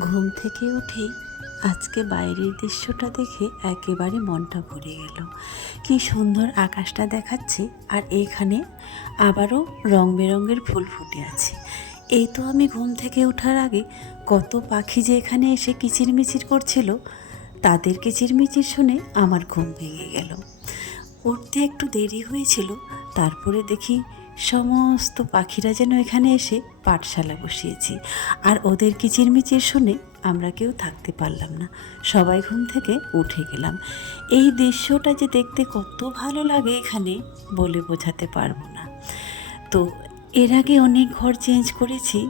ঘুম থেকে উঠেই আজকে বাইরের দৃশ্যটা দেখে একেবারে মনটা ভরে গেল। কি সুন্দর আকাশটা দেখাচ্ছে আর এখানে আবারও রং বেরঙের ফুল ফুটে আছে। এই তো আমি ঘুম থেকে ওঠার আগে কত পাখি যে এখানে এসে কিচিরমিচির করছিল, তাদের কিচিরমিচির শুনে আমার ঘুম ভেঙে গেল। উঠতে একটু দেরি হয়েছিল, তারপরে দেখি সমস্ত পাখিরা যেন এখানে এসে পাঠশালা বসিয়েছি। আর ওদের কিচিরমিচির শুনে আমরা কেউ থাকতে পারলাম না। সবাই ঘুম থেকে উঠে গেলাম। এই দৃশ্যটা যে দেখতে কত ভালো লাগে এখানে বলে বোঝাতে পারব না। তো এর আগে অনেক ঘর চেঞ্জ করেছি,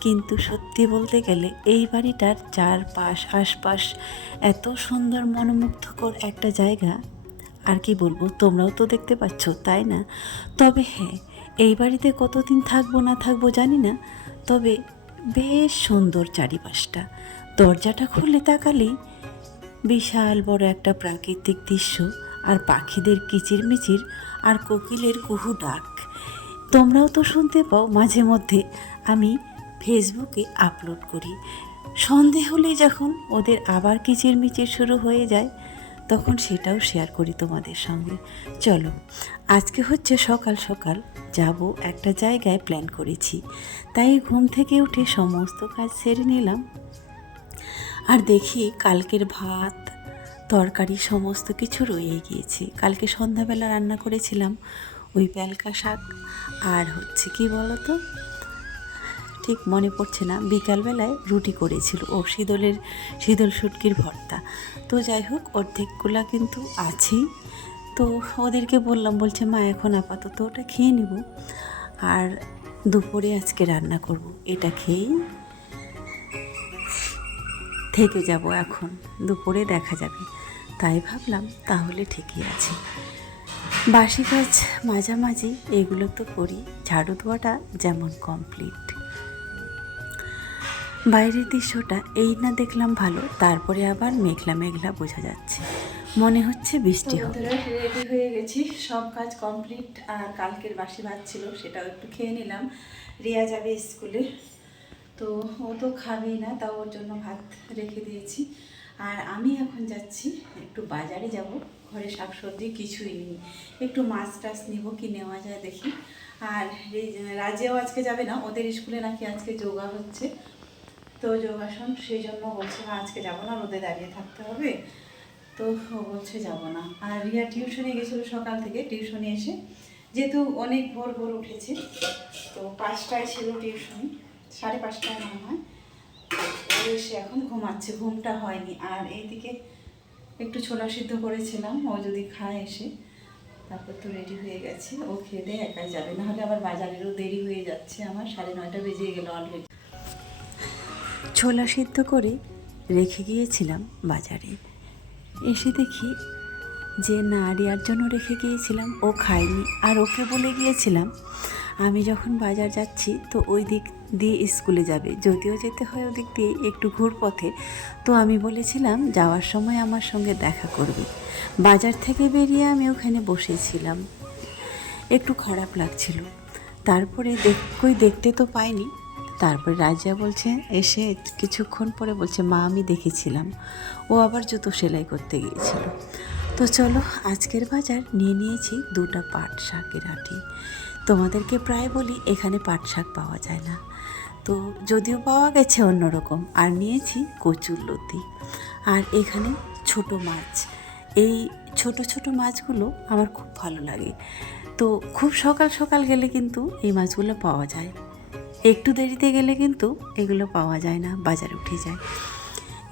কিন্তু সত্যি বলতে গেলে এই বাড়িটার চারপাশ, আশপাশ এত সুন্দর মনোমুগ্ধকর একটা জায়গা। আর কি বলব, তোমরাও তো দেখতে পাচ্ছ, তাই না? তবে হ্যাঁ এই বাড়িতে কতদিন থাকব না থাকব জানি না, তবে বেশ সুন্দর চারিপাশটা। দরজাটা খুলে তাকালেই বিশাল বড় একটা প্রাকৃতিক দৃশ্য আর পাখিদের কিচিরমিচির আর কোকিলের কুহু ডাক। তোমরাও তো শুনতে পাও, মাঝে মধ্যে আমি ফেসবুকে আপলোড করি। সন্ধে হলেই যখন ওদের আবার কিচিরমিচির শুরু হয়ে যায় তখন সেটাও শেয়ার করি তোমাদের সঙ্গে। চলো, আজকে হচ্ছে সকাল সকাল যাব একটা জায়গায় প্ল্যান করেছি। তাই ঘুম থেকে উঠে সমস্ত কাজ সেরে নিলাম। আর দেখি কালকের ভাত, তরকারি সমস্ত কিছু রয়ে গিয়েছে। কালকে সন্ধ্যাবেলা রান্না করেছিলাম ওই প্যালকা শাক। আর হচ্ছে কি বলতো? ঠিক মনে পড়ছে না। বিকালবেলায় রুটি করেছিল ও শীতলের শীতল শুটকির ভর্তা। তো যাই হোক, অর্ধেকগুলা কিন্তু আছেই। তো ওদেরকে বললাম, বলছে, মা, এখন আপাতত ওটা খেয়ে নিব। আর দুপুরে আজকে রান্না করব। এটা খেয়েই থেকে যাব এখন। দুপুরে দেখা যাবে। তাই ভাবলাম, তাহলে ঠিকই আছে। বাসি কাজ মাঝামাঝি, এগুলো তো করি। ঝাড়ু দেওয়াটা যেমন কমপ্লিট বাইরের দৃশ্যটা এই না দেখলাম ভালো, তারপরে আবার মেঘলা মেঘলা বোঝা যাচ্ছে। মনে হচ্ছে বৃষ্টি হবে। রেডি হয়ে গেছি, সব কাজ কমপ্লিট, আর কালকের বাসি ভাত ছিল, সেটাও একটু খেয়ে নিলাম। রিয়া যাবে স্কুলে, তো ও তো খাবেই না, তাও ওর জন্য ভাত রেখে দিয়েছি। আর আমি এখন যাচ্ছি, একটু বাজারে যাব, ঘরে শাকসবজি কিছুই নেই। একটু মাছ টাছ নিব কি নেওয়া যায় দেখি। আর এই রাজিয়াও আজকে যাবে না, ওদের স্কুলে নাকি আজকে যোগা হচ্ছে। তো যোগাসন সেই জন্য বলছে "মা, আজকে যাব না রোদে দাঁড়িয়ে থাকতে হবে। তো বলছে যাব না। আর রিয়া টিউশনে গেছিল সকাল থেকে টিউশনে এসে। যেহেতু অনেক ভোর ভোর উঠেছে তো পাঁচটায় ছিল টিউশন সাড়ে পাঁচটায় মনে হয়। ও এসে এখন ঘুমাচ্ছে ঘুমটা হয়নি। আর এইদিকে একটু ছোলা সিদ্ধ করেছিলাম ও যদি খায় এসে তারপর তো রেডি হয়ে গেছে। ও খেয়ে দিয়ে একাই যাবে নাহলে আবার বাজারেরও দেরি হয়ে যাচ্ছে। আমার সাড়ে নয়টা বেজে গেল অলরেডি ছোলা সিদ্ধ করে রেখে গিয়েছিলাম বাজারে। এসে দেখি যে না রিয়ার জন্য রেখে গিয়েছিলাম, ও খায়নি। আর ওকে বলে গিয়েছিলাম, আমি যখন বাজার যাচ্ছি তো ওই দিক দিয়ে স্কুলে যাবে। যদিও যেতে হয় ওদিক দিয়ে একটু ঘুরপথে, তো আমি বলেছিলাম যাওয়ার সময় আমার সঙ্গে দেখা করবে। বাজার থেকে বেরিয়ে আমি ওখানে বসেছিলাম। একটু খারাপ লাগছিল। তারপরে দেখ, কই দেখতে তো পাইনি তারপরে রাজিয়া বলছে, এসে কিছুক্ষণ পরে বলছে, মা, আমি দেখেছিলাম। ও আবার জুতো সেলাই করতে গিয়েছিল। তো চলো, আজকের বাজার নিয়ে নিয়েছি দুটা পাট শাকের আটি। তোমাদেরকে প্রায় বলি, এখানে পাট শাক পাওয়া যায় না। তো যদিও পাওয়া গেছে অন্যরকম, আর নিয়েছি কচুর লতি। আর এখানে ছোট মাছ। এই ছোট ছোট মাছগুলো আমার খুব ভালো লাগে। তো খুব সকাল সকাল গেলে কিন্তু এই মাছগুলো পাওয়া যায়। একটু দেরিতে গেলে কিন্তু এগুলো পাওয়া যায় না, বাজারে উঠে যায়।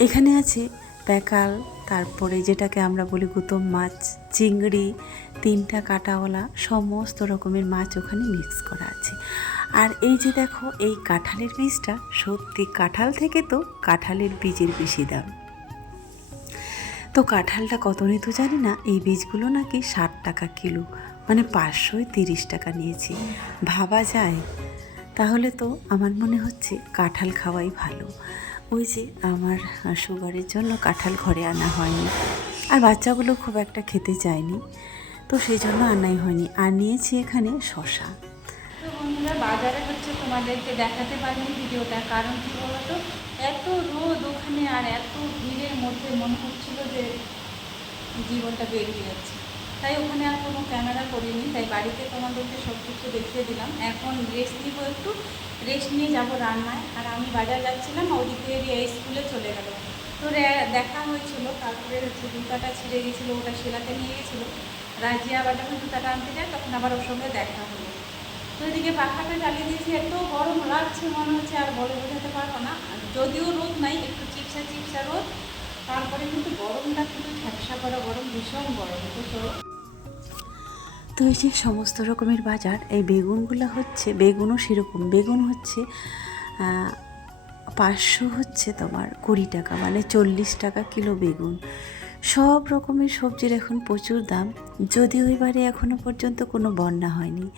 এখানে আছে প্যাকাল তারপরে যেটাকে আমরা বলি গুতম মাছ, চিংড়ি, তিনটা কাটাওয়ালা, সমস্ত রকমের মাছ ওখানে মিক্স করা আছে। আর এই যে দেখো, এই কাঁঠালের বীজটা, সত্যি কাঁঠাল থেকে তো কাঁঠালের বীজের বেশি দাম। তো কাঁঠালটা কত নিত জানি না, এই বীজগুলো নাকি ষাট টাকা কিলো মানে পাঁচশোয় তিরিশ টাকা নিয়েছি। ভাবা যায় তাহলে তো আমার মনে হচ্ছে কাঁঠাল খাওয়াই ভালো। ওই যে আমার সুগারের জন্য কাঁঠাল ঘরে আনা হয়নি। আর বাচ্চাগুলো খুব একটা খেতে চায়নি। তো সেই জন্য আনাই হয়নি। আর নিয়েছি এখানে শশা বাজারে হচ্ছে তোমাদেরকে দেখাতে পারিনি ভিডিওটা। কারণ কি বলতো, এত রোদ ওখানে আর এত ভিড়ের মধ্যে মনে হচ্ছিল যে জীবনটা বেরিয়ে যাচ্ছে। তাই ওখানে আর কোনো ক্যামেরা করিনি, তাই বাড়িতে তোমাদেরকে সব কিছু দেখিয়ে দিলাম। এখন রেস্ট নিব একটু রেস্ট নিয়ে যাব রান্নায়। আর আমি বাজার যাচ্ছিলাম ওদিকে এরিয়া স্কুলে চলে গেল। তো দেখা হয়েছিল, তারপরে হচ্ছে জুতাটা ছিঁড়ে গেছিল ওটা সেলাতে নিয়ে গেছিল রাজিয়া আবার যখন জুতাটা আনতে যায়, তখন আবার ওর সঙ্গে দেখা হলো। তো এদিকে পাখাটা চালিয়ে দিয়েছি, এত গরম লাগছে মনে হচ্ছে, আর বলে বোঝাতে পারব না। যদিও রোদ নাই, একটু চিপসা চিপসা রোদ, তারপরে কিন্তু গরমটা কিন্তু ঝাপসা করা গরম, ভীষণ গরম। তো যে সমস্ত রকমের বাজার, এই বেগুনগুলো হচ্ছে, বেগুনও সেরকম। বেগুন হচ্ছে পাঁচশো হচ্ছে তোমার কুড়ি টাকা মানে চল্লিশ টাকা কিলো বেগুন। সব রকমের সবজির এখন প্রচুর দাম। যদিও এবারে এখনও পর্যন্ত কোনো বন্যা হয়নি।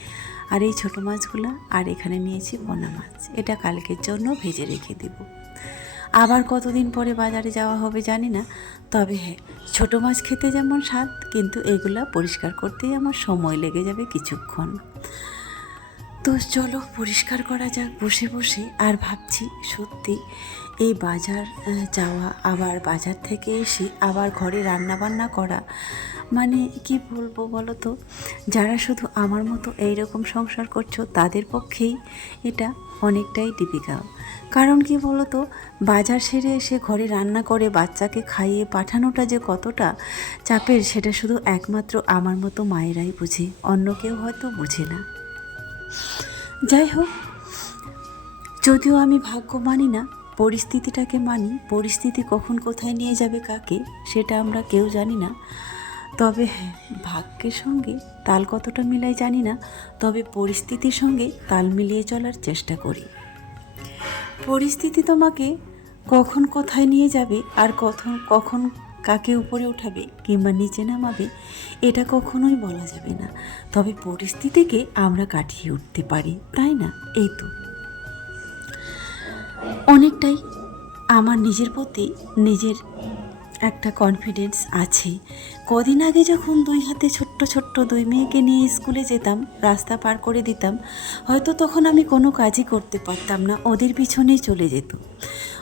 আর এই ছোটো মাছগুলো, আর এখানে নিয়েছি পোনা মাছ। এটা কালকের জন্য ভেজে রেখে দেব। আবার কতদিন পরে বাজারে যাওয়া হবে জানি না, তবে হ্যাঁ ছোটো মাছ খেতে যেমন স্বাদ, কিন্তু এগুলা পরিষ্কার করতেই আমার সময় লেগে যাবে কিছুক্ষণ। তো চলো পরিষ্কার করা যাক, বসে বসে, আর ভাবছি সত্যি এই বাজার যাওয়া, আবার বাজার থেকে এসে আবার ঘরে রান্না বান্না করা মানে কি বলব বলো তো যারা শুধু আমার মতো এই রকম সংসার করছ, তাদের পক্ষেই এটা অনেকটাই ডিফিকাল্ট কারণ কি বলো তো বাজার সেরে এসে ঘরে রান্না করে বাচ্চাকে খাইয়ে পাঠানোটা যে কতটা চাপের, সেটা শুধু একমাত্র আমার মতো মায়েরাই বুঝে, অন্য কেউ হয়তো বুঝে না। যাই হোক, যদিও আমি ভাগ্য মানি না, পরিস্থিতিটাকে মানি, পরিস্থিতি কখন কোথায় নিয়ে যাবে কাকে, সেটা আমরা কেউ জানি না। তবে হ্যাঁ ভাগ্যের সঙ্গে তাল কতটা মিলাই জানি না, তবে পরিস্থিতির সঙ্গে তাল মিলিয়ে চলার চেষ্টা করি। পরিস্থিতি তোমাকে কখন কোথায় নিয়ে যাবে আর কখন কখন কাকে উপরে উঠাবে কিংবা নিচে নামাবে, এটা কখনোই বলা যাবে না। তবে পরিস্থিতিকে আমরা কাটিয়ে উঠতে পারি, তাই না? এই তো। অনেকটাই আমার নিজের প্রতি নিজের একটা কনফিডেন্স আছে। কদিন আগে যখন দুই হাতে ছোট্ট ছোট্ট দুই মেয়েকে নিয়ে স্কুলে যেতাম, রাস্তা পার করে দিতাম, হয়তো তখন আমি কোনো কাজই করতে পারতাম না, ওদের পিছনেই চলে যেত।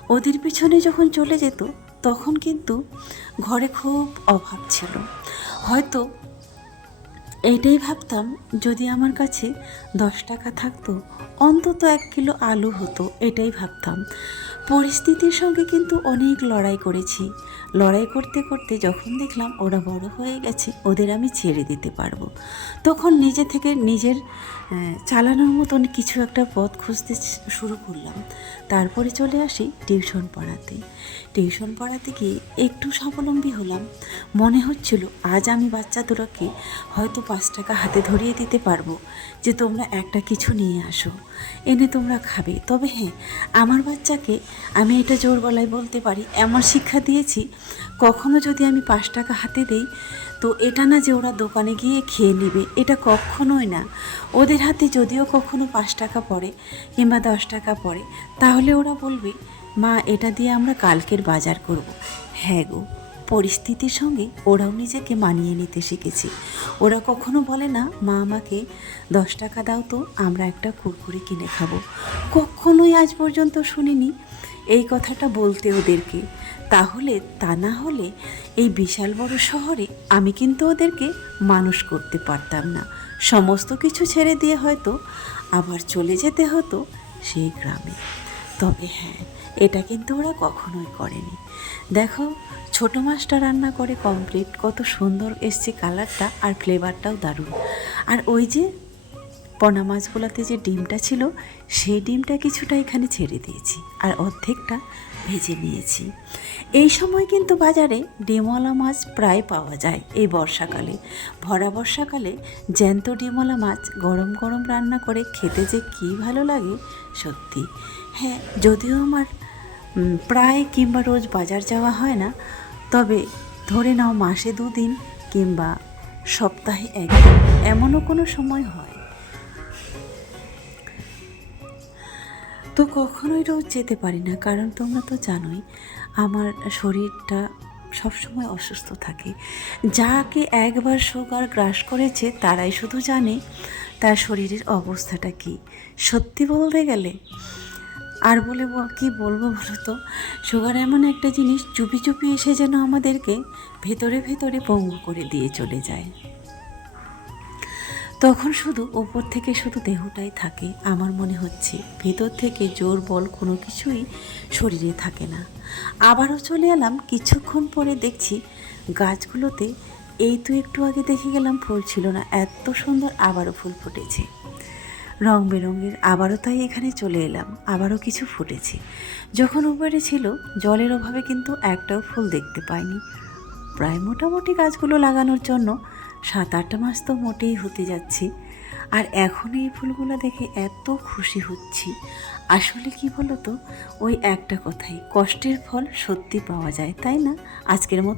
ওদের পিছনে যখন চলে যেত, তখন কিন্তু ঘরে খুব অভাব ছিল। হয়তো এইটাই ভাবতাম, যদি আমার কাছে দশ টাকা থাকতো, অন্তত এক কিলো আলু হতো, এটাই ভাবতাম। পরিস্থিতির সঙ্গে কিন্তু অনেক লড়াই করেছি। লড়াই করতে করতে যখন দেখলাম ওরা বড় হয়ে গেছে, ওদের আমি ছেড়ে দিতে পারব। তখন নিজে থেকে নিজের চালানোর মতন কিছু একটা পথ খুঁজতে শুরু করলাম। তারপরে চলে আসি টিউশন পড়াতে। টিউশন পড়াতে গিয়ে একটু স্বাবলম্বী হলাম। মনে হচ্ছিল আজ আমি বাচ্চা দুটোকে হয়তো পাঁচ টাকা হাতে ধরিয়ে দিতে পারব, যে তোমরা একটা কিছু নিয়ে আসো। এনে তোমরা খাবে। তবে হ্যাঁ আমার বাচ্চাকে আমি এটা জোর গলায় বলতে পারি, এমন শিক্ষা দিয়েছি, কখনো যদি আমি পাঁচ টাকা হাতে দেই, তো এটা না যে ওরা দোকানে গিয়ে খেয়ে নেবে, এটা কখনোই না। ওদের হাতে যদিও কখনো পাঁচ টাকা পড়ে কিংবা দশ টাকা পড়ে, তাহলে ওরা বলবে মা, এটা দিয়ে আমরা কালকের বাজার করব। হ্যাঁ গো, পরিস্থিতির সঙ্গে ওরাও নিজেকে মানিয়ে নিতে শিখেছে। ওরা কখনো বলে না, মা, আমাকে দশ টাকা দাও তো, আমরা একটা কুরকুরে কিনে খাব। কখনোই আজ পর্যন্ত শুনিনি এই কথাটা বলতে ওদেরকে। তাহলে তা না হলে এই বিশাল বড় শহরে আমি কিন্তু ওদেরকে মানুষ করতে পারতাম না। সমস্ত কিছু ছেড়ে দিয়ে হয়তো আবার চলে যেতে হতো সেই গ্রামে। তবে হ্যাঁ এটা কিন্তু ওরা কখনোই করেনি। দেখো, ছোটো মাছটা রান্না করে কমপ্লিট কত সুন্দর এসছে কালারটা আর ফ্লেভারটাও দারুণ। আর ওই যে পোনা মাছগুলোতে যে ডিমটা ছিল, সেই ডিমটা কিছুটা এখানে ছেড়ে দিয়েছি আর অর্ধেকটা ভেজে নিয়েছি। এই সময় কিন্তু বাজারে ডিমলা মাছ প্রায় পাওয়া যায় এই বর্ষাকালে। ভরা বর্ষাকালে জ্যান্ত ডিমলা মাছ গরম গরম রান্না করে খেতে যে কী ভালো লাগে, সত্যি। হ্যাঁ যদিও আমার প্রায় কিংবা রোজ বাজার যাওয়া হয় না। তবে ধরে নাও মাসে দুদিন কিংবা সপ্তাহে একদিন, এমনও কোনো সময় হয়। তো কখনোই রোজ যেতে পারি না, কারণ তোমরা তো জানোই, আমার শরীরটা সবসময় অসুস্থ থাকে। যাকে একবার সুগার গ্রাস করেছে, তারাই শুধু জানে তার শরীরের অবস্থাটা কি। সত্যি বলতে গেলে আর বলে কি বলব বলো তো? সুগার এমন একটা জিনিস চুপি চুপি এসে যেন আমাদেরকে ভেতরে ভেতরে পঙ্গু করে দিয়ে চলে যায়। তখন শুধু ওপর থেকে শুধু দেহটাই থাকে, আমার মনে হচ্ছে। ভেতর থেকে জোর বল কোনো কিছুই শরীরে থাকে না। আবারও চলে এলাম, কিছুক্ষণ পরে দেখছি গাছগুলোতে, এই তো একটু আগে দেখে গেলাম ফুল ছিল না, এত সুন্দর আবারও ফুল ফুটেছে। রং বেরঙের, আবারও তাই এখানে চলে এলাম, আবারও কিছু ফুটেছে। যখন উপরে ছিল, জলের অভাবে কিন্তু একটাও ফুল দেখতে পাইনি। প্রায় মোটামুটি গাছগুলো লাগানোর জন্য সাত আট মাস তো মোটেই হতে যাচ্ছে। আর এখন এই ফুলগুলো দেখে এত খুশি হচ্ছি। আসলে কি বলো তো ওই একটা কথাই, কষ্টের ফল সত্যি পাওয়া যায়, তাই না? আজকের মতো